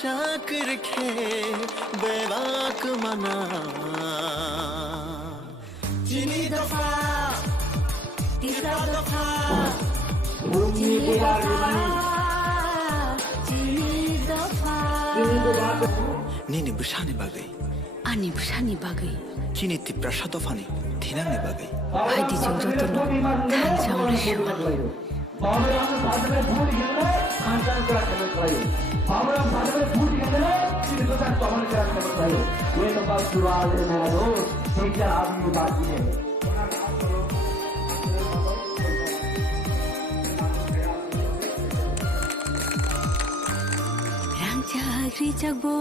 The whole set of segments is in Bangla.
शाकिर खे बेबाक मना चिनी दफा तीसरा दफा Nini bushani bagai Ani bushani bagai Kini ti prashadofani Thinani bagai Haidi jongjotono Thal jaure shuman Rangchagri jagbo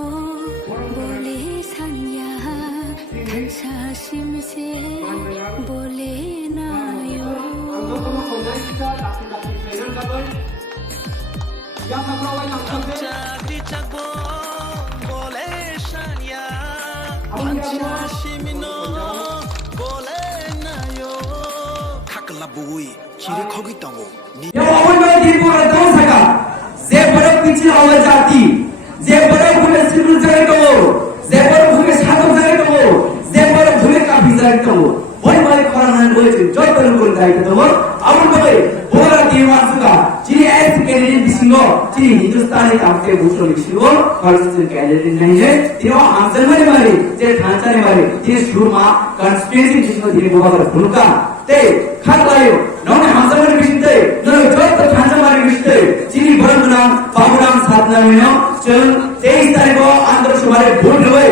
bole sanya Thansa simse bole nayo Rangchagri jagbo bole sanya Thansa simino bole nayo Thakla bui chire khogi tango যে বড় পিছিয়ে হওয়া জাতি যে বড় ভুলে সিঁদুর জায়গা দেবো যে বড় ভুলে সাধক জায়গা দেবো যে বড় ভুলে কাফি জায়গা দেবো ওই মালিক করানো বলেছে যত করে জায়গা দেবো আমার বলে বড়রা দিয়ে মাসুকা যিনি এস ক্যান্ডিডেট বিসিঙ্গ যিনি হিন্দুস্তানে কামকে ভূষণ লিখিব কলেজের ক্যান্ডিডেট নাই যে তিনি আনসার মারে যে ঢাঁচারে মারে যিনি সুরমা কনস্টিটুয়েন্সি বিসিঙ্গ যিনি গোবাগার ভূমিকা তে খাতলায়ো ননে হাজারের বিশিতে ননে যত ঢাঁচা মারে বিশিতে যিনি বরন্দনাম বাবুরাম সাধনামিনো চল 23 তারিখ আন্দোলন সভায় ভোট হবে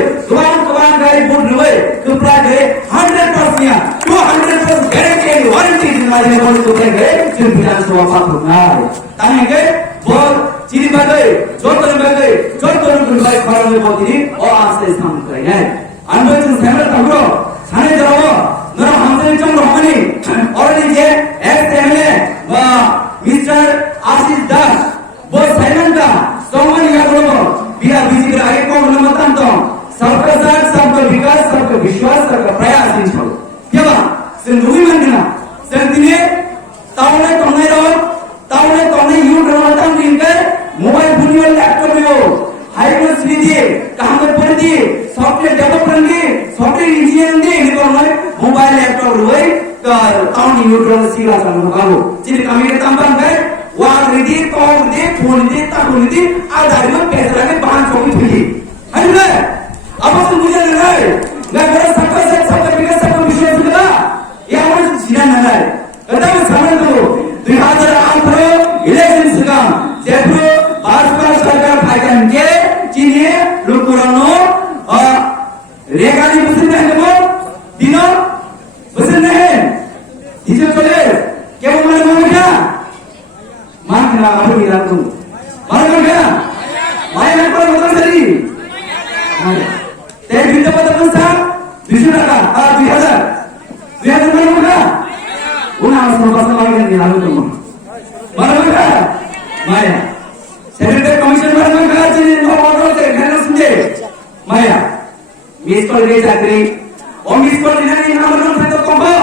কবান গাড়ি ভোট হবে কুপরা গয়ে 100% या 200% গ্যারান্টি এন্ড ওয়ারেন্টি দিনারে বলে তো গয়ে চল বিধানসভা পাত্র নাই তাই গে বল চিনি বাগে যতন গুলাই খরালে বদিনি ও আসে স্থান করে নাই আনবচন সেমরা তাহলো সানে যাও নরা হামদের চন্দ্র হমানি অলরেডি যে এক্স এমএলএ মিস্টার आशीष दास वो साइमन का सोमन या बोलो बिया बीजी के आगे कौन नमतान तो सबका साथ सबका विकास सबका विश्वास सबका प्रयास इन छोड़ क्या बात सिंधुवी मंदिरा सिंधुवी ताऊने यूं रमातान इनके मोबाइल बुनियो लैपटॉप में हो हाईवे सीधी कहाँ पर पढ़ दी सॉफ्टवेयर डेवलपर दी सॉफ्टवेयर इंजीनियर दी इनको हमारे मोबाइल लैपटॉप हुए ताऊन यूं रमातान सीला सामने कारो जिन्हें कमी के तांबान गए वारनिदी तोरनिदी फोनिदी ताकुनिदी आधारित पैसा में बांध छोड़ी थी है ना अब तो मुझे लग रहा है मैं बड़ा सबका विकास सबका विश्वास करा ये हमारे जीना न है कहता हूँ समझ लो 2008 इलेक्शन का जयपुर भाजपा सरकार भाईजान के जिन्हें लोकुरानो और रेगानी पसंद है वो दिनों पसंद है इसे चले क्या वो मालूम है क्या मानना apa bilang tu mana kan main apa betul tadi tapi kita pada masa 200 taka 2000 mana kan una harus membaca lagi kan dia lalu tu mana kan Maya secretary commission mana kan jadi no order se kan sunde Maya miss call dia cakri miss call dia ni nama nama saya tu kompa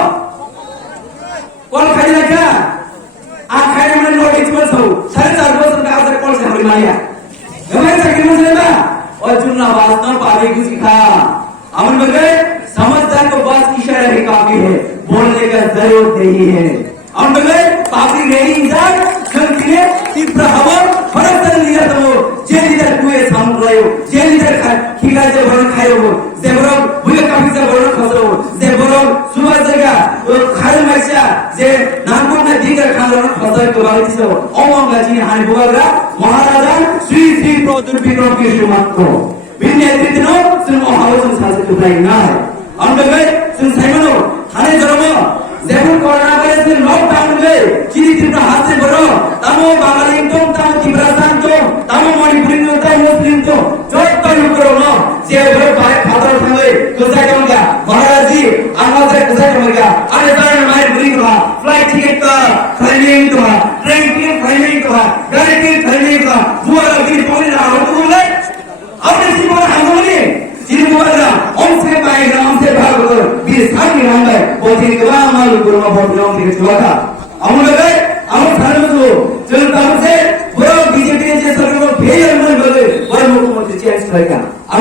call kaya lagi आखिर में नोटिस पर सो 4.5 का असर कौन से हमारी माया हमें चाकरी में चलेगा और चुनना वास्ता पावे की सिखा अमन बगैर समझदार को बस इशारा ही काफी है बोलने का जरूरत नहीं है अमन बगैर पापी नहीं इंसान चलती है तीव्र हवा फर्क कर लिया तो जेल इधर कुए सामने रहे हो जेल इधर खिला से भरन खाए हो जेबरो बुले काफी से भरन खसरो जेबरो सुबह जगह खाल मैसा जे नामको न दीगर खालर खसर को बारे से ओमंग जी हानि बुगरा महाराजा श्री श्री प्रदुर विक्रम के शुमात को बिन नेतृत्व सुन महावसन सासे तो नहीं ना है अंदर सुन साइमनो हाने जरमो जेबुर कोरोना वायरस में लॉकडाउन में चिनी तीव्र हाथ से बरो तामो बांगाली तो तामो तिब्रासान तो तामो मणिपुरी तो तामो मुस्लिम तो जोत तो युक्रो नो जे बरो भाई फादर थांगे कुसा कमगा महाराज जी आमाजे कुसा कमगा आने जाने माय बुरी का फ्लाइट टिकट का क्लाइमिंग का ट्रेन टिकट क्लाइमिंग का गाड़ी टिकट क्लाइमिंग का बुआरा की पौड़ी ना हो तो बोले अपने सीमा हमने जिन बुआरा हमसे पाएगा हमसे भागो बीस साल के नाम है बोलते के बाद मालूम करो बहुत लोग के जुआ था हम लोग हम सारे लोग चल ताम से बुरा बीजेपी ने जैसा लोग फेल मन बदले वर मुकुम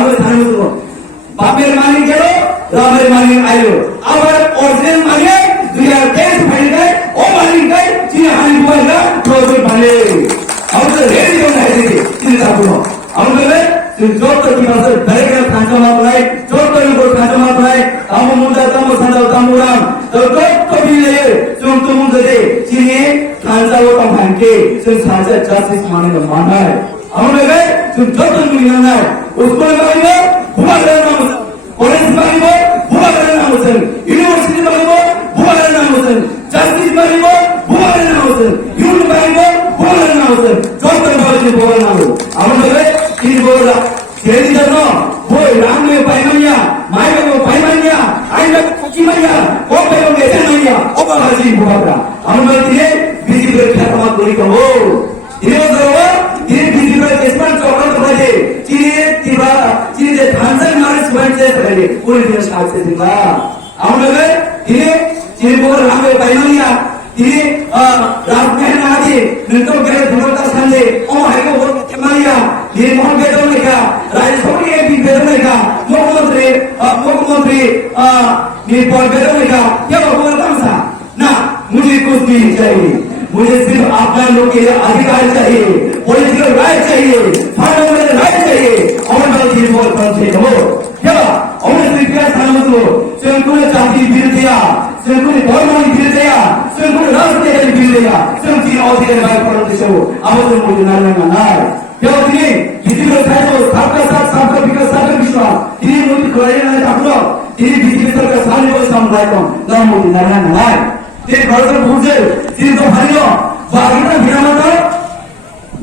ভালো ধারণ করবো বাপের মালিক গেল রামের মালিক আইলো আবার অরিজিনাল মালিক 2023 ফাইনাল ও মালিক গাই চিনি হানি পয়সা প্রয়োজন মানে আমাদের রেডি করতে হবে চিন্তা করো আমাদের যত কি আছে দরেক খাঁচা মাপলাই যত লোক খাঁচা মাপলাই তাম মুন্ডা তাম সাদাও তামুরাম যত বিলে যত মুন্ডে চিনি খাঁচা ও তাম ভাঙকে সেই খাঁচা জাস্টিস মানে মানায় আমাদের যত দুনিয়া না उसको लगाइबो ভুয়ালের নাম কলেজ বানিব ভুয়ালের নাম হোসেন ইউনিভার্সিটি বানিব ভুয়ালের নাম হোসেন জাস্টিস বানিব ভুয়ালের নাম হোসেন ইউনি বানিব ভুয়ালের নাম হোসেন যত বাড়ি ভুয়ালের নাম আমাদের তিন বড়রা কেজি জন্য বই রামে পাইমানিয়া মাইবাবো পাইমানিয়া আইনা কুকিমানিয়া কোপেও মেসেমানিয়া অবাহাজি ভুয়ারা আমরা দিয়ে বিজিবির খেতমা করি কব 이러다가 이 비디오에 게스트만 적어도 가지 지리에 단상 말을 수반제 그러니 우리 뒤에 사업체인가 아무래도 이게 지리보고 라면 바이너리야 이게 라면 나지 늘동 개를 들었다 산지 하이고 뭐 말이야 이 먹게도니까 라이 소리에 비배도니까 मुख्यमंत्री 이 벌배도니까 क्या बोल रहा ना मुझे कुछ भी चाहिए मुझे सिर्फ आपका लोग के अधिकार चाहिए पॉलिटिकल राइट चाहिए फंडामेंटल राइट चाहिए और मैं ये बोल पाते हो क्या और सिर्फ क्या सामने तो सिर्फ जाति विरोधिया सिर्फ धर्म विरोधिया सिर्फ राष्ट्रीय विरोधिया सिर्फ जी और जी बात करते हो अब तो मुझे ना ना क्या होती किसी को चाहे तो सबका साथ सबका विकास सबका विश्वास ये मुझे करे ना ताकलो ये बीजेपी सरकार सारे को समझाए तो ना मुझे ना ना ये ঘরটা বুঝে তিনি তো ভালো বাকিটা বিরামত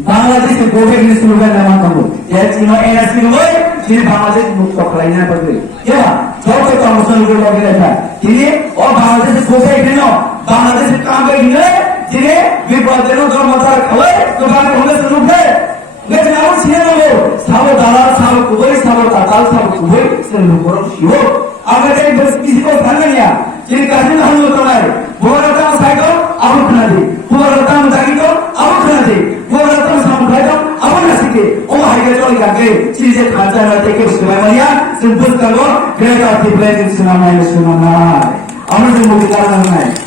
বাংলাদেশে গোভের নিসুলবেন নাম করব যে চিনো এনএসপি হয় তিনি বাংলাদেশ মুক্ত করাই না পারবে क्या যত কমিশন গুলো লাগে তিনি ও বাংলাদেশে গোভে কেন বাংলাদেশে কাম করে নিয়ে তিনি বিপদের জন্মদার খাওয়ায় তো বাংলা হলে শুরু হয় लेकिन अब सीने में सावो दाला सावो कुबई सावो ताताल सावो कुबई से लोगों शिव अगर एक बस किसी को ध्यान नहीं आया जिन काजी ना हम होता है वो रहता है साइकिल अब उठना दे वो रहता है दागी को अब उठना दे वो रहता है सामुदाय को अब ना सीखे ओ हाइके चल गए चीजें खाचा रहते के उसके बाद मरिया सिंपल करो ग्रेट ऑफ द प्लेस सुनाना है सुनाना हमें से मुझे करना है